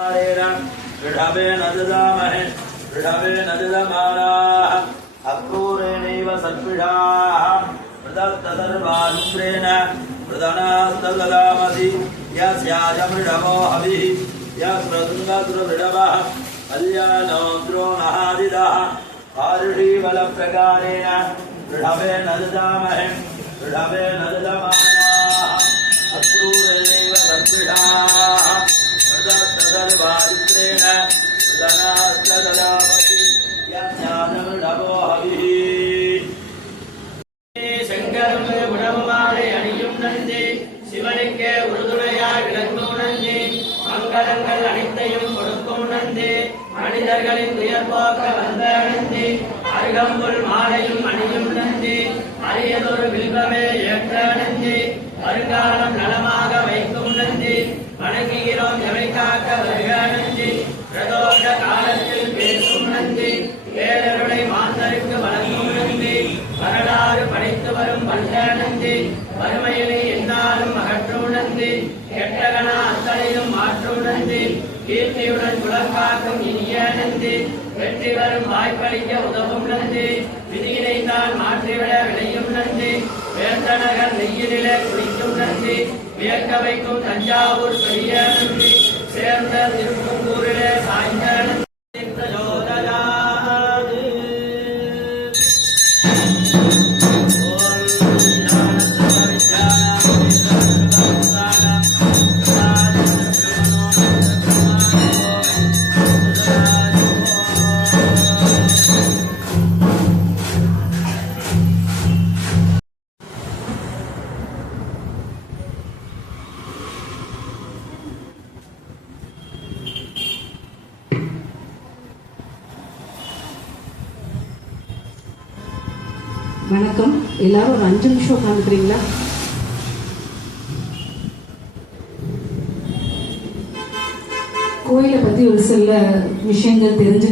ऋषभे न ददामहे ऋषभे न ददमानाः अक्रूरेणैव सत्पिषाः मृदस्तसर्वानुग्रेण मृदनास्तददामसि यस्यायमृषभो हविः यस्रतुङ्गसुरवृषभः कल्याणो द्रोणहादिदः आरुषीबलप्रकारेण ऋषभे न ददामहे ऋषभे न ददमानाः मृदस्तसर्वानुग्रेण मृदनास्तददामसि यस्यायमृषभो हविः செங்கரும் உணவுமாலை அணியும் நன்றி சிவனுக்கே உறுதுணையாய் விளங்கும் நன்றி மங்களங்கள் அனைத்தையும் கொடுக்கும் நன்றி மனிதர்களின் துயர் போக்க வந்த நன்றி அருகம்புல் மாலையும் அணியும் நன்றி அரியதொரு வில்வமே ஏற்ற நன்றி வருங்காலம் நலமாக வைக்கும் நன்றி வணங்குகிறோம் எவை காக்க வருக பிரதோஷ காலத்தில் பேசும் நந்தி. ஏழருளை மாந்தருக்கு வழங்கும் நந்தி. வரலாறு படைத்து வரும் வல்ல நன்றி வறுமையிலே என்னாலும் அகற்றும் நந்தி. கெட்டகன அத்தனையும் மாற்றும் நந்தி. கீர்த்தியுடன் குலங்காக்கும் இனிய நந்தி. வெற்றி வரும் வாய்ப்பளிக்க உதவும் நந்தி. விதியினை தான் மாற்றிவிட விளையும் நந்தி. வேந்தனகர் நெய்யிலே குளிக்கும் நந்தி. வியக்க வைக்கும் தஞ்சாவூர் பெரிய சேர்ந்த திருப்பூரிலே வணக்கம். எல்லாரும் ஒரு அஞ்சு நிமிஷம் உட்காந்துக்கிறீங்களா கோயிலை பத்தி ஒரு சில விஷயங்கள் தெரிஞ்சு